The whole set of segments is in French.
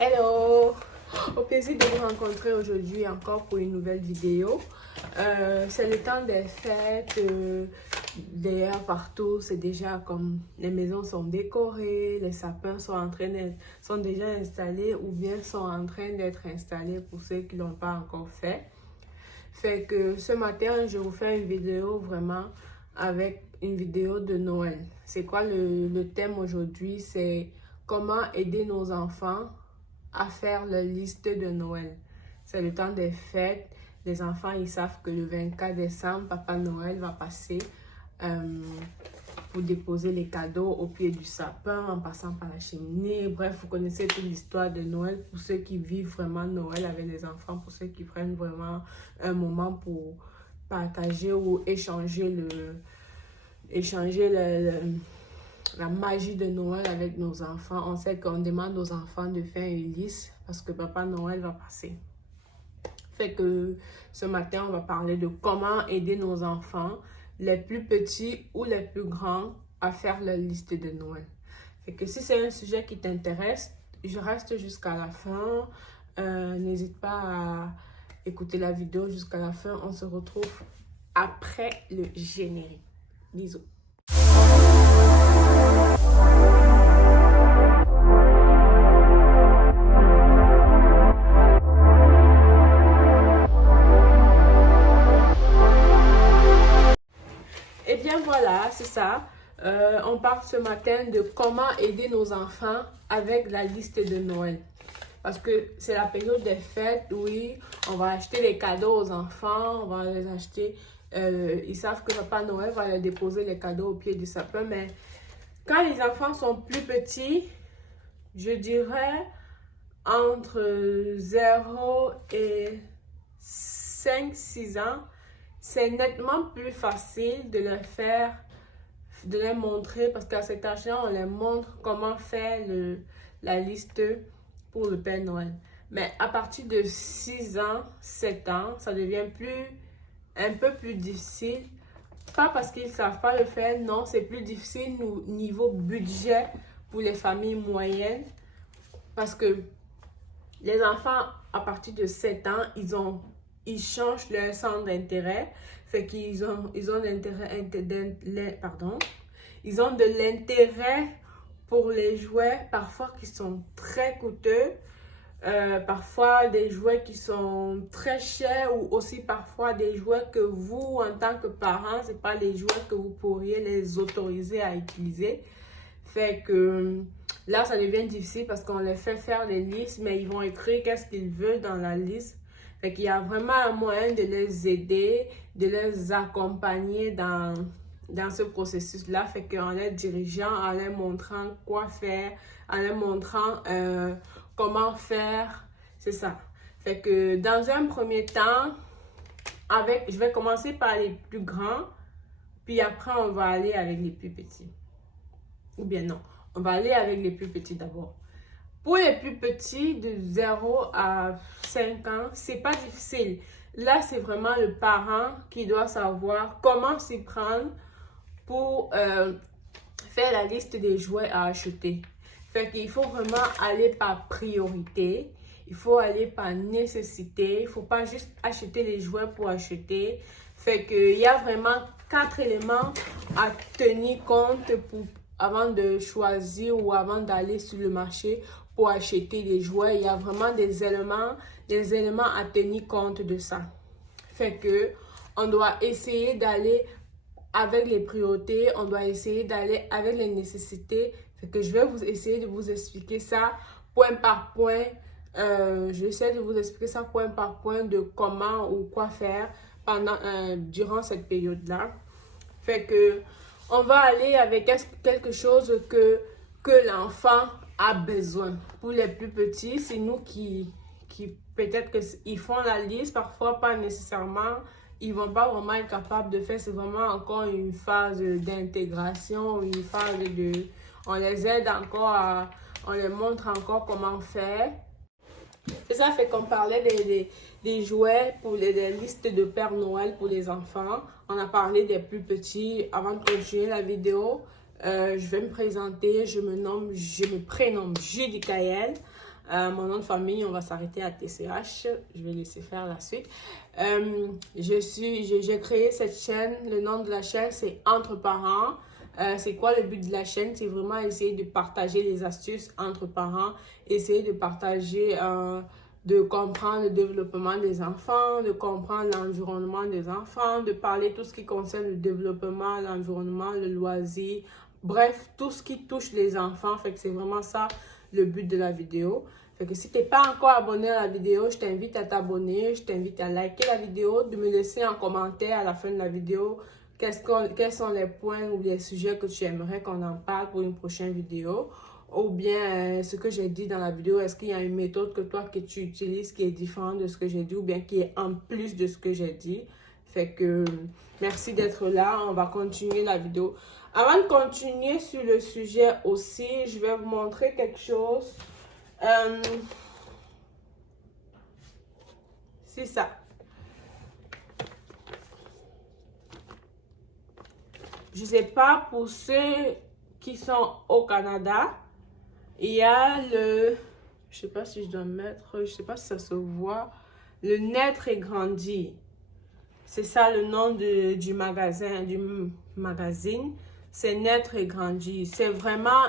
Hello! Au plaisir de vous rencontrer aujourd'hui encore pour une nouvelle vidéo. C'est le temps des fêtes. D'ailleurs, partout, c'est déjà comme les maisons sont décorées, les sapins sont déjà installés ou bien sont en train d'être installés pour ceux qui ne l'ont pas encore fait. Fait que ce matin, je vous fais une vidéo vraiment avec une vidéo de Noël. C'est quoi le thème aujourd'hui? C'est comment aider nos enfants à faire la liste de Noël. C'est le temps des fêtes. Les enfants, ils savent que le 24 décembre, Papa Noël va passer pour déposer les cadeaux au pied du sapin, en passant par la cheminée. Bref, vous connaissez toute l'histoire de Noël pour ceux qui vivent vraiment Noël avec les enfants, pour ceux qui prennent vraiment un moment pour partager ou échanger la magie de Noël avec nos enfants. On sait qu'on demande aux enfants de faire une liste parce que Papa Noël va passer. Fait que ce matin, on va parler de comment aider nos enfants, les plus petits ou les plus grands, à faire leur liste de Noël. Fait que si c'est un sujet qui t'intéresse, je reste jusqu'à la fin. N'hésite pas à écouter la vidéo jusqu'à la fin. On se retrouve après le générique. Bisous. Et bien voilà, c'est ça. On parle ce matin de comment aider nos enfants avec la liste de Noël. Parce que c'est la période des fêtes, oui, on va acheter les cadeaux aux enfants, on va les acheter. Ils savent que Papa Noël va leur déposer les cadeaux au pied du sapin, mais quand les enfants sont plus petits, je dirais entre 0 et 5-6 ans, c'est nettement plus facile de leur faire, de leur montrer, parce qu'à cet âge-là, on leur montre comment faire la liste pour le Père Noël. Mais à partir de 6 ans, 7 ans, ça devient un peu plus difficile. Pas parce qu'ils ne savent pas le faire, non, c'est plus difficile au niveau budget pour les familles moyennes. Parce que les enfants, à partir de 7 ans, ils changent leur centre d'intérêt. Fait qu'ils ont ils ont de l'intérêt pour les jouets, parfois qui sont très coûteux. Parfois des jouets qui sont très chers ou aussi parfois des jouets que vous, en tant que parents, c'est pas les jouets que vous pourriez les autoriser à utiliser. Fait que là, ça devient difficile parce qu'on les fait faire des listes, mais ils vont écrire qu'est-ce qu'ils veulent dans la liste. Fait qu'il y a vraiment un moyen de les aider, de les accompagner dans ce processus-là. Fait qu'en les dirigeant, en les montrant quoi faire, en les montrant comment faire, c'est ça. Fait que dans un premier temps, je vais commencer par les plus grands, puis après on va aller avec les plus petits. Ou bien non, on va aller avec les plus petits d'abord. Pour les plus petits, de 0 à 5 ans, c'est pas difficile. Là, c'est vraiment le parent qui doit savoir comment s'y prendre pour faire la liste des jouets à acheter. Fait qu'il faut vraiment aller par priorité. Il faut aller par nécessité. Il ne faut pas juste acheter les jouets pour acheter. Fait qu'il y a vraiment 4 éléments à tenir compte avant de choisir ou avant d'aller sur le marché pour acheter des jouets. Il y a vraiment des éléments à tenir compte de ça. Fait que on doit essayer d'aller avec les priorités, on doit essayer d'aller avec les nécessités. Fait que je vais essayer de vous expliquer ça point par point. J'essaie de vous expliquer ça point par point de comment ou quoi faire durant cette période-là. Fait que on va aller avec quelque chose que l'enfant a besoin. Pour les plus petits, c'est nous qui peut-être qu'ils font la liste, parfois pas nécessairement. Ils vont pas vraiment être capables de faire. C'est vraiment encore une phase d'intégration, une phase on les aide encore on les montre encore comment faire. C'est ça, fait qu'on parlait des jouets pour les listes de Père Noël pour les enfants. On a parlé des plus petits. Avant de continuer la vidéo, je vais me présenter. Je me prénomme Judy Kael. Mon nom de famille, on va s'arrêter à TCH. Je vais laisser faire la suite. J'ai créé cette chaîne. Le nom de la chaîne, c'est Entre parents. C'est quoi le but de la chaîne? C'est vraiment essayer de partager les astuces entre parents, essayer de partager, de comprendre le développement des enfants, de comprendre l'environnement des enfants, de parler tout ce qui concerne le développement, l'environnement, le loisir, bref, tout ce qui touche les enfants. Fait que c'est vraiment ça le but de la vidéo. Fait que si tu n'es pas encore abonné à la vidéo, je t'invite à t'abonner, je t'invite à liker la vidéo, de me laisser un commentaire à la fin de la vidéo quels sont les points ou les sujets que tu aimerais qu'on en parle pour une prochaine vidéo. Ou bien ce que j'ai dit dans la vidéo, est-ce qu'il y a une méthode que toi que tu utilises qui est différente de ce que j'ai dit ou bien qui est en plus de ce que j'ai dit. Fait que merci d'être là, on va continuer la vidéo. Avant de continuer sur le sujet aussi, je vais vous montrer quelque chose. C'est ça. Je sais pas, pour ceux qui sont au Canada, il y a le, je sais pas si je dois mettre, je sais pas si ça se voit, le Naître et Grandir. C'est ça le nom du magazine, c'est Naître et Grandir. C'est vraiment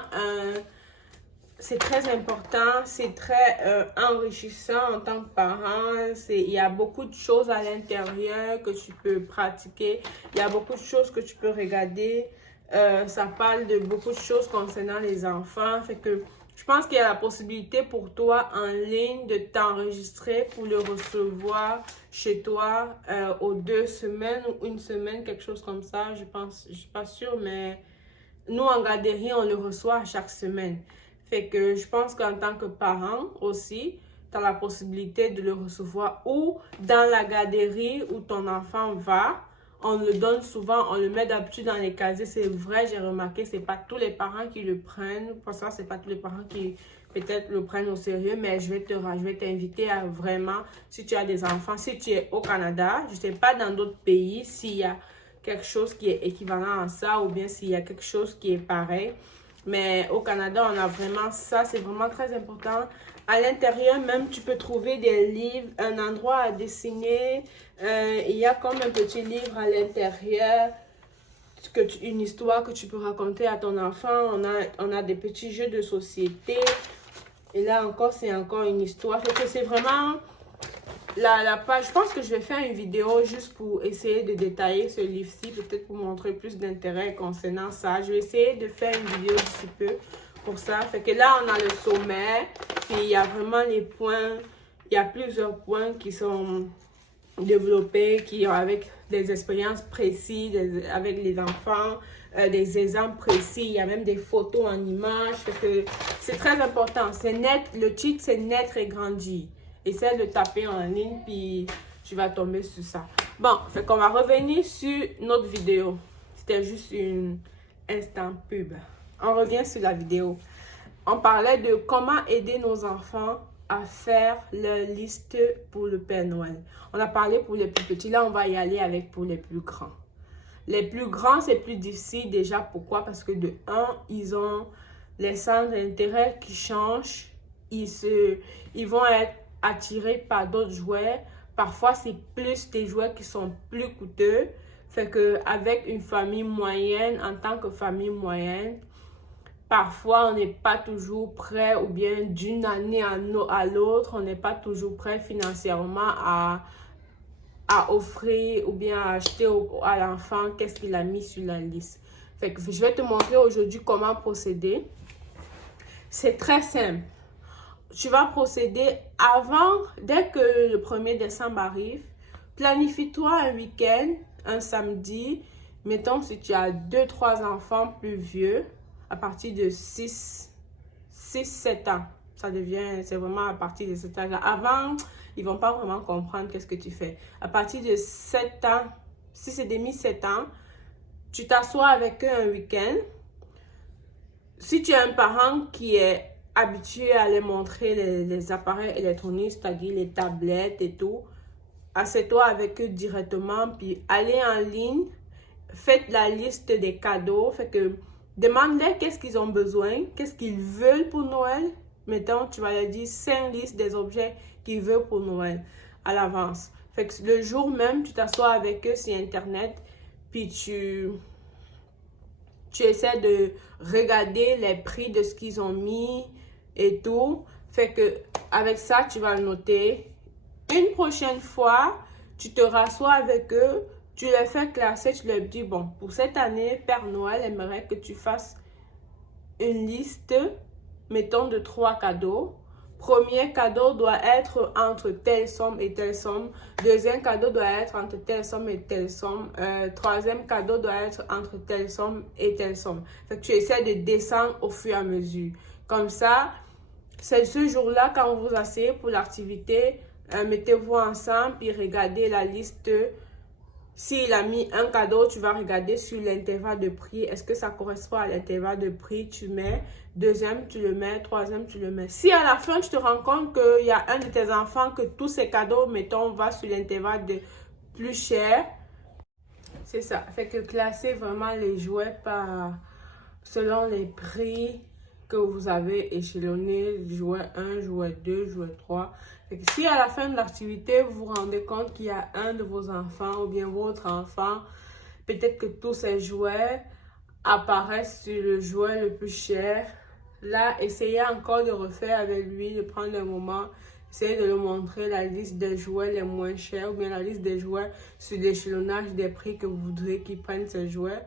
c'est très important, c'est très enrichissant en tant que parent. Il y a beaucoup de choses à l'intérieur que tu peux pratiquer. Il y a beaucoup de choses que tu peux regarder. Ça parle de beaucoup de choses concernant les enfants. Fait que je pense qu'il y a la possibilité pour toi en ligne de t'enregistrer pour le recevoir chez toi aux 2 semaines ou 1 semaine, quelque chose comme ça. Je pense, je suis pas sûre, mais nous en garderie, on le reçoit à chaque semaine. Fait que je pense qu'en tant que parent aussi, tu as la possibilité de le recevoir ou dans la garderie où ton enfant va. On le donne souvent, on le met d'habitude dans les casiers. C'est vrai, j'ai remarqué, c'est pas tous les parents qui le prennent. Pour ça, c'est pas tous les parents qui peut-être le prennent au sérieux, mais je vais t'inviter à vraiment, si tu as des enfants, si tu es au Canada, je sais pas dans d'autres pays s'il y a quelque chose qui est équivalent à ça ou bien s'il y a quelque chose qui est pareil. Mais au Canada, on a vraiment ça. C'est vraiment très important. À l'intérieur, même, tu peux trouver des livres, un endroit à dessiner. Il y a comme un petit livre à l'intérieur, une histoire que tu peux raconter à ton enfant. On a des petits jeux de société. Et là encore, c'est encore une histoire. C'est vraiment la page. Je pense que je vais faire une vidéo juste pour essayer de détailler ce livre-ci, peut-être pour montrer plus d'intérêt concernant ça. Je vais essayer de faire une vidéo d'ici peu pour ça. Fait que là, on a le sommaire, puis il y a vraiment les points. Il y a plusieurs points qui sont développés, qui ont avec des expériences précises avec les enfants, des exemples précis. Il y a même des photos en images. Fait que c'est très important. C'est net. Le titre, c'est Naître et Grandir. Essaie de taper en ligne, puis tu vas tomber sur ça. Bon, fait qu'on va revenir sur notre vidéo. C'était juste une instant pub. On revient sur la vidéo. On parlait de comment aider nos enfants à faire leur liste pour le Père Noël. On a parlé pour les plus petits. Là, on va y aller avec pour les plus grands. Les plus grands, c'est plus difficile déjà. Pourquoi? Parce que de un, ils ont les centres d'intérêt qui changent. Ils vont être attirés par d'autres jouets. Parfois, c'est plus des jouets qui sont plus coûteux. Fait que avec une famille moyenne, en tant que famille moyenne, parfois, on n'est pas toujours prêt ou bien d'une année à l'autre, on n'est pas toujours prêt financièrement à offrir ou bien à acheter à l'enfant qu'est-ce qu'il a mis sur la liste. Fait que je vais te montrer aujourd'hui comment procéder. C'est très simple. Tu vas procéder dès que le 1er décembre arrive, planifie-toi un week-end, un samedi. Mettons si tu as 2-3 enfants plus vieux, à partir de 6-7 ans. C'est vraiment à partir de cet âge-là. Avant, ils ne vont pas vraiment comprendre qu'est-ce que tu fais. À partir de 7 ans, 6,5-7 ans, tu t'assois avec eux un week-end. Si tu es un parent qui est habitué à les montrer les appareils électroniques, c'est-à-dire les tablettes et tout, assieds-toi avec eux directement, puis allez en ligne, faites la liste des cadeaux, fait que demande-les qu'est-ce qu'ils ont besoin, qu'est-ce qu'ils veulent pour Noël, mettons, tu vas leur dire 5 listes des objets qu'ils veulent pour Noël à l'avance. Fait que le jour même, tu t'assois avec eux sur Internet, puis tu essaies de regarder les prix de ce qu'ils ont mis et tout. Fait que avec ça, tu vas le noter. Une prochaine fois, tu te rassois avec eux, tu les fais classer, tu leur dis, bon, pour cette année, Père Noël aimerait que tu fasses une liste, mettons, de 3 cadeaux. Premier cadeau doit être entre telle somme et telle somme. Deuxième cadeau doit être entre telle somme et telle somme. Troisième cadeau doit être entre telle somme et telle somme. Fait que tu essaies de descendre au fur et à mesure. Comme ça, c'est ce jour-là, quand vous vous asseyez pour l'activité, mettez-vous ensemble et regardez la liste. S'il a mis un cadeau, tu vas regarder sur l'intervalle de prix. Est-ce que ça correspond à l'intervalle de prix? Tu mets. Deuxième, tu le mets. Troisième, tu le mets. Si à la fin, tu te rends compte qu'il y a un de tes enfants que tous ces cadeaux, mettons, va sur l'intervalle de plus cher, c'est ça. Fait que classer vraiment les jouets selon les prix que vous avez échelonné, jouet 1, jouet 2, jouet 3. Fait que si à la fin de l'activité, vous vous rendez compte qu'il y a un de vos enfants ou bien votre enfant, peut-être que tous ces jouets apparaissent sur le jouet le plus cher, là, essayez encore de refaire avec lui, de prendre le moment, essayez de lui montrer la liste des jouets les moins chers ou bien la liste des jouets sur l'échelonnage des prix que vous voudrez qu'ils prennent ces jouets.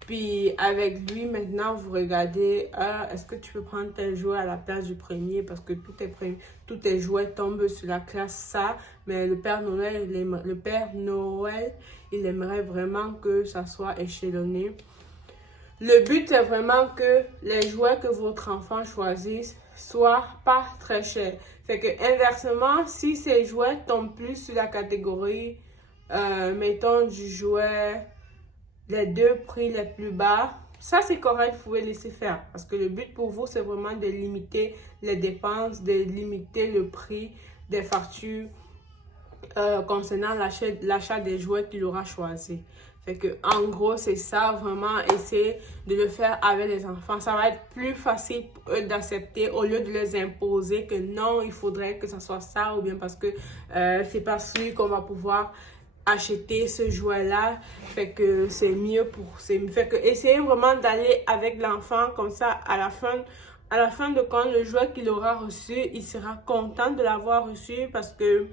Puis avec lui, maintenant, vous regardez, est-ce que tu peux prendre tel jouet à la place du premier parce que tous tes jouets tombent sur la classe ça. Mais le Père Noël, il aimerait vraiment que ça soit échelonné. Le but, c'est vraiment que les jouets que votre enfant choisisse soient pas très chers. Fait que inversement, si ces jouets tombent plus sur la catégorie, mettons du jouet, les 2 prix les plus bas, ça c'est correct, vous pouvez laisser faire. Parce que le but pour vous, c'est vraiment de limiter les dépenses, de limiter le prix des factures concernant l'achat des jouets qu'il aura choisi. Fait que en gros, c'est ça, vraiment essayer de le faire avec les enfants. Ça va être plus facile pour eux d'accepter au lieu de les imposer que non, il faudrait que ça soit ça ou bien parce que c'est pas sûr qu'on va pouvoir acheter ce jouet-là. Fait que c'est mieux fait que essayez vraiment d'aller avec l'enfant comme ça à la fin de compte, le jouet qu'il aura reçu, il sera content de l'avoir reçu parce que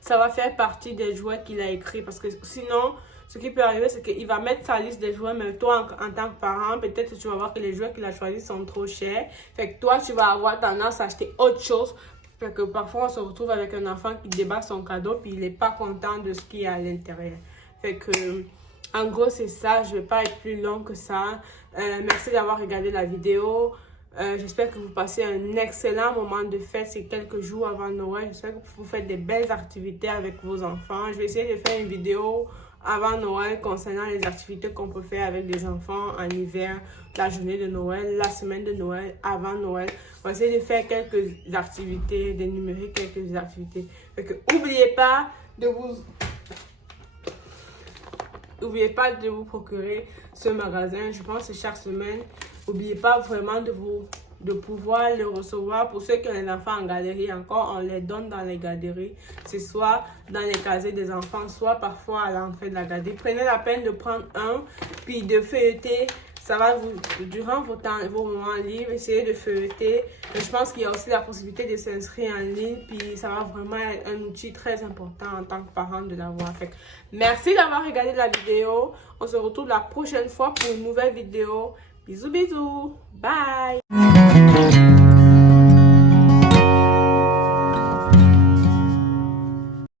ça va faire partie des jouets qu'il a écrit. Parce que sinon, ce qui peut arriver, c'est qu'il va mettre sa liste des jouets, mais toi, en tant que parent, peut-être que tu vas voir que les jouets qu'il a choisis sont trop chers. Fait que toi, tu vas avoir tendance à acheter autre chose. Fait que parfois, on se retrouve avec un enfant qui débat son cadeau, puis il n'est pas content de ce qu'il y a à l'intérieur. Fait que, en gros, c'est ça. Je ne vais pas être plus long que ça. Merci d'avoir regardé la vidéo. J'espère que vous passez un excellent moment de fête ces quelques jours avant Noël. J'espère que vous faites des belles activités avec vos enfants. Je vais essayer de faire une vidéo avant Noël concernant les activités qu'on peut faire avec des enfants en hiver, la journée de Noël, la semaine de Noël, avant Noël. On va essayer de faire quelques activités, d'énumérer quelques activités. Fait que n'oubliez pas de vous procurer ce magasin. Je pense que chaque semaine. N'oubliez pas vraiment de pouvoir le recevoir. Pour ceux qui ont les enfants en galerie encore, on les donne dans les galeries. C'est soit dans les casiers des enfants, soit parfois à l'entrée de la galerie. Prenez la peine de prendre un, puis de feuilleter. Ça va durant vos moments libres, essayez de feuilleter. Mais je pense qu'il y a aussi la possibilité de s'inscrire en ligne, puis ça va vraiment être un outil très important en tant que parent de l'avoir. Merci d'avoir regardé la vidéo. On se retrouve la prochaine fois pour une nouvelle vidéo. Bisous, bisous. Bye.